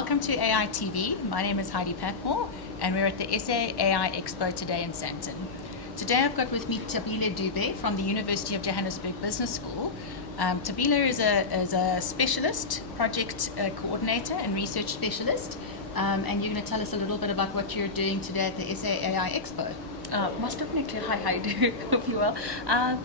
Welcome to AI TV. My name is Heidi Patmore, and we're at the SA AI Expo today in Sandton. Today I've got with me Thabile Dube from the University of Johannesburg Business School. Thabile is a specialist, project coordinator and research specialist, and you're going to tell us a little bit about what you're doing today at the SA AI Expo. Most definitely. Hi, Heidi. Hope you well.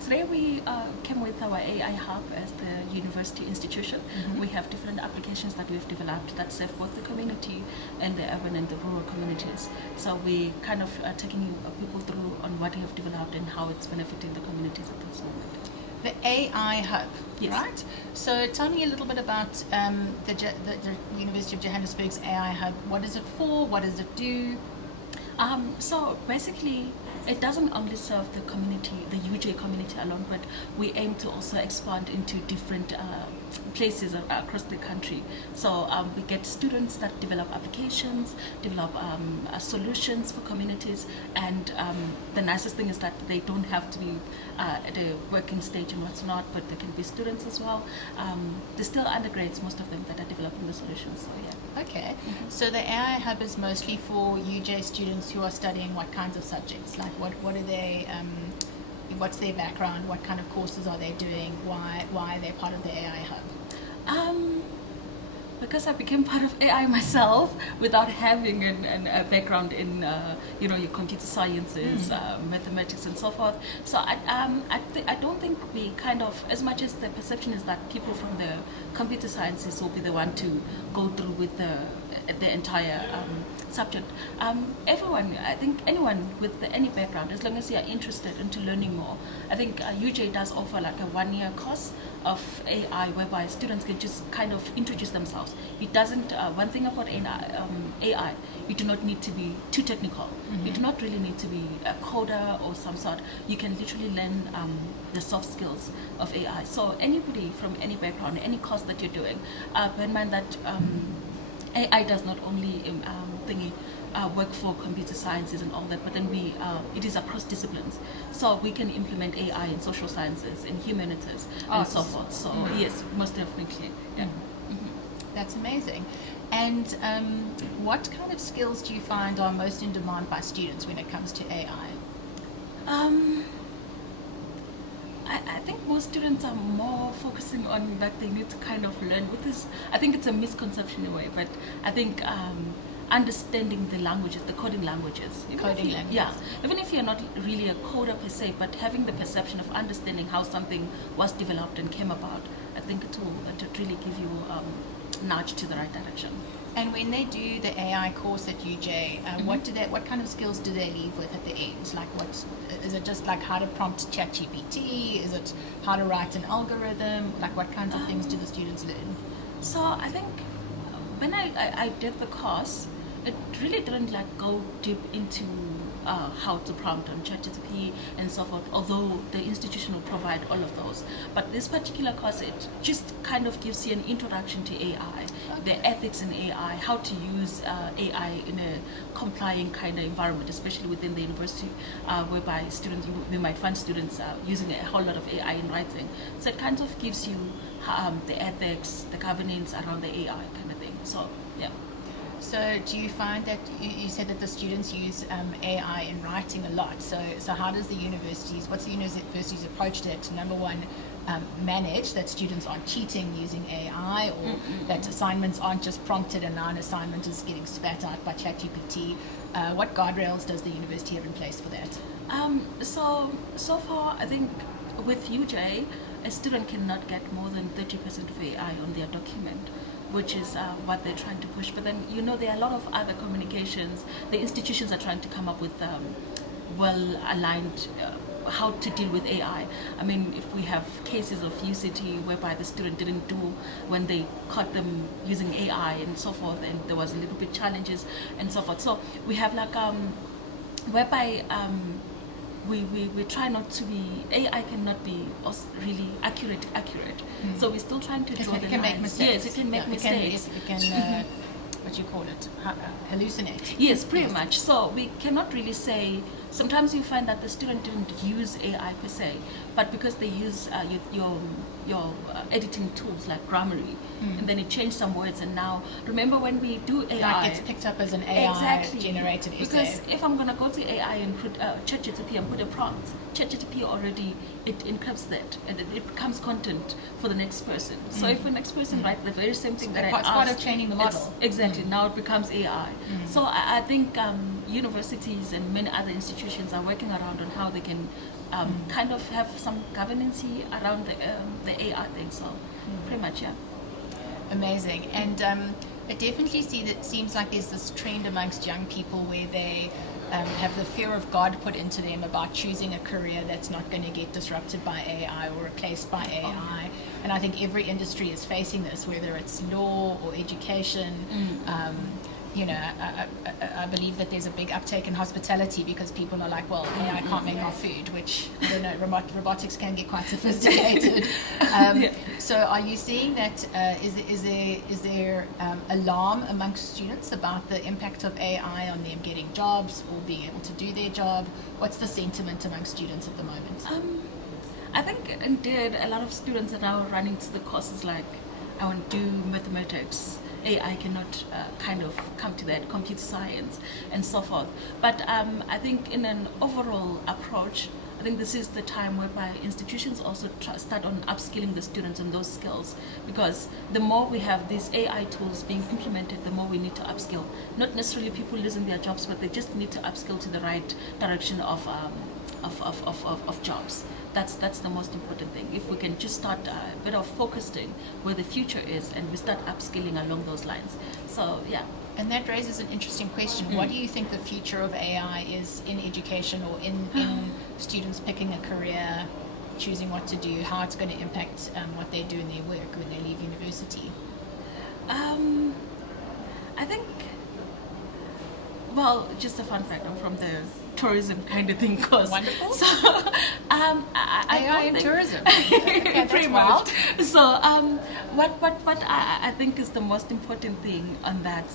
Today we came with our AI hub as the university institution. Mm-hmm. We have different applications that we've developed that serve both the community and the urban and the rural communities. So we kind of taking you people through on what we have developed and how it's benefiting the communities at this moment. The AI hub, Yes. right? So tell me a little bit about the University of Johannesburg's AI hub. What is it for? What does it do? So basically, it doesn't only serve the community, the UoJ community alone, but we aim to also expand into different places across the country. So we get students that develop applications, develop solutions for communities, and the nicest thing is that they don't have to be at a working stage and what's not, but they can be students as well. They're still undergrads, most of them, that are developing the solutions. So yeah. Okay, so the AI hub is mostly for UoJ students who are studying what kinds of subjects? Like what are they, what's their background, what kind of courses are they doing, why are they part of the AI hub? Because I became part of AI myself without having a background in your computer sciences, mathematics and so forth. So I don't think we kind of, as much as the perception is that people from the computer sciences will be the one to go through with the entire subject. Everyone, I think anyone with any background, as long as you are interested into learning more, I think UoJ does offer like a 1-year course of AI whereby students can just kind of introduce themselves. It doesn't, one thing about AI, you do not need to be too technical. Mm-hmm. You do not really need to be a coder or some sort. You can literally learn the soft skills of AI. So anybody from any background, any course that you're doing, bear in mind that AI does not only work for computer sciences and all that, but then it is across disciplines. So we can implement AI in social sciences, in humanities, and so forth. So yes, most definitely. Yeah. That's amazing. And what kind of skills do you find are most in demand by students when it comes to AI? I think most students are more focusing on that they need to kind of learn with this. I think it's a misconception in a way, but I think understanding the languages, the coding languages. Yeah, even if you're not really a coder per se, but having the perception of understanding how something was developed and came about, I think it will really give you a nudge to the right direction. And when they do the AI course at UoJ, what kind of skills do they leave with at the end? Like, is it just like how to prompt ChatGPT? Is it how to write an algorithm? Like, what kinds of things do the students learn? So I think when I did the course, it really didn't go deep into how to prompt on ChatGPT and so forth, although the institution will provide all of those. But this particular course, it just kind of gives you an introduction to AI, the ethics in AI, how to use AI in a complying kind of environment, especially within the university, whereby we might find students using a whole lot of AI in writing. So it kind of gives you the ethics, the governance around the AI kind of thing. So, yeah. So do you find that you said that the students use AI in writing a lot? So how does what's the university's approach to it? Number one, manage that students aren't cheating using AI, or that assignments aren't just prompted and now an assignment is getting spat out by ChatGPT. What guardrails does the university have in place for that? So far, I think with UoJ, a student cannot get more than 30% of AI on their document, which is what they're trying to push. But then, there are a lot of other communications. The institutions are trying to come up with well-aligned how to deal with AI. I mean, if we have cases of UCT whereby the student didn't do when they caught them using AI and so forth, and there was a little bit challenges and so forth. So we have whereby we try not to be, AI cannot be really accurate. So we're still trying to draw the lines. Make mistakes. Yes, it can make mistakes. It can what do you call it? Hallucinate. Yes, pretty much. So we cannot really say sometimes you find that the student didn't use AI per se, but because they use your editing tools like Grammarly, and then it changed some words, and now remember when we do AI, like it's picked up as an AI generated essay. Because if I'm gonna go to AI and put ChatGPT and put a prompt, ChatGPT already it encrypts that, and it becomes content for the next person. So if the next person writes the very same thing that I asked, part of training the model. Exactly. Now it becomes AI. So I think universities and many other institutions are working around on how they can kind of have some governance around the AI thing. So pretty much, yeah. Amazing. And I definitely seems like there's this trend amongst young people where they have the fear of God put into them about choosing a career that's not going to get disrupted by AI or replaced by AI. And I think every industry is facing this, whether it's law or education. You know, I believe that there's a big uptake in hospitality because people are like, well, AI can't make our food, which, I don't know, robotics can get quite sophisticated. So are you seeing that, is there alarm amongst students about the impact of AI on them getting jobs or being able to do their job? What's the sentiment amongst students at the moment? I think indeed a lot of students are now running to the courses like, I want to do mathematics, AI cannot kind of come to that, computer science and so forth. But I think in an overall approach, I think this is the time whereby institutions also start on upskilling the students on those skills, because the more we have these AI tools being implemented, the more we need to upskill. Not necessarily people losing their jobs, but they just need to upskill to the right direction of jobs. That's the most important thing. If we can just start a bit of focusing where the future is, and we start upskilling along those lines. So yeah. And that raises an interesting question. What do you think the future of AI is in education or in students picking a career, choosing what to do, how it's going to impact what they do in their work when they leave university? I think, well, just a fun fact, I'm from the tourism kind of thing course. Wonderful. So, AI in tourism. Okay, pretty wild. much. So, what I think is the most important thing on that,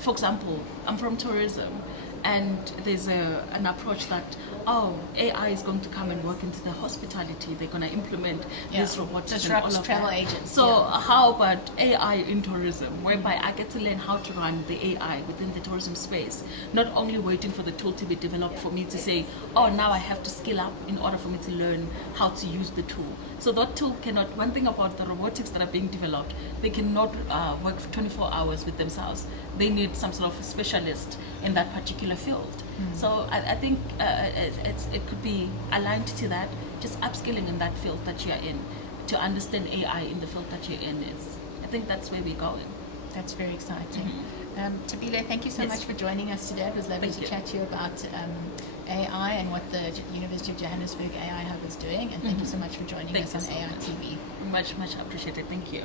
for example, I'm from tourism, and there's an approach that, AI is going to come and work into the hospitality. They're going to implement this robotics and all disrupts of travel that. agents. So how about AI in tourism, whereby I get to learn how to run the AI within the tourism space, not only waiting for the tool to be developed for me to say, now I have to skill up in order for me to learn how to use the tool. So that tool cannot, one thing about the robotics that are being developed, they cannot work for 24 hours with themselves. They need some sort of a specialist in that particular field. So I think it could be aligned to that, just upskilling in that field that you're in, to understand AI in the field that you're in. I think that's where we're going. That's very exciting. Thabile, thank you so much for joining us today. It was lovely to chat to you about AI and what the University of Johannesburg AI Hub is doing. And thank you so much for joining us on AI TV. Much appreciated. Thank you.